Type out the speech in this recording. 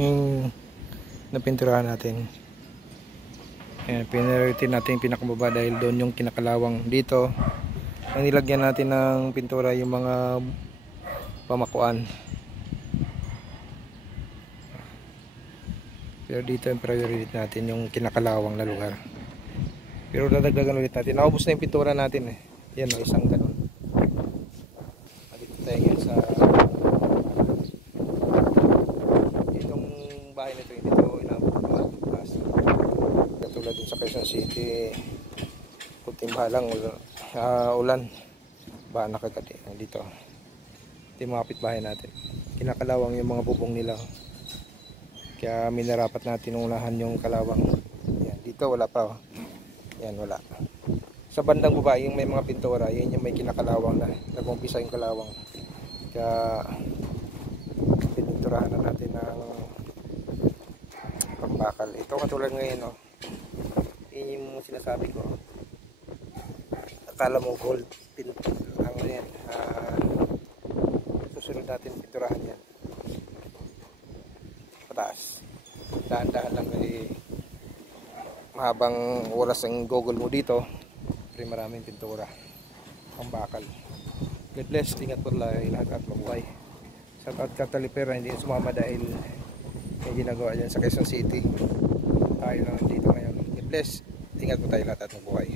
yung napinturahan natin. Ayan, pinarity natin yung pinakamababa dahil doon yung kinakalawang. Dito ang nilagyan natin ng pintura yung mga pamakuan. Pero dito yung priority natin yung kinakalawang na lugar. Pero dadagdagan ulit natin. Naubos na yung pintura natin eh. Yan o, isang ganun. Dito tayo ngayon sa itong bahay na ito. Hindi ito inabot ng ating klase. Katulad dun sa Quezon City, kunting bahalang ulan. Bahan na kagad dito. Ito yung mga kapitbahay natin. Kinakalawang yung mga bubong nila. Kaya minarapat natin unahan yung kalawang. Yan, dito wala pa oh. Yan, wala. Sa bandang baba yung may mga pintura, yan yung may kinakalawang na. Nag-umpisa yung kalawang. Kaya pininturahan na natin ng pambakal. Ito katulad ngayon oh. Yun yung sinasabi ko. Akala mo gold ang yan. Susunod natin pinturahan yan. Pataas. Dahan-dahan lang kasi mahabang oras ang gogol mo dito. Pero maraming pintura. Pambakal. God bless. Ingat po lahat at mabuhay. Sa Katalipera hindi sumama dahil may ginagawa dyan sa Quezon City. Tayo lang dito ngayon. God bless. Ingat po tayo lahat at mabuhay.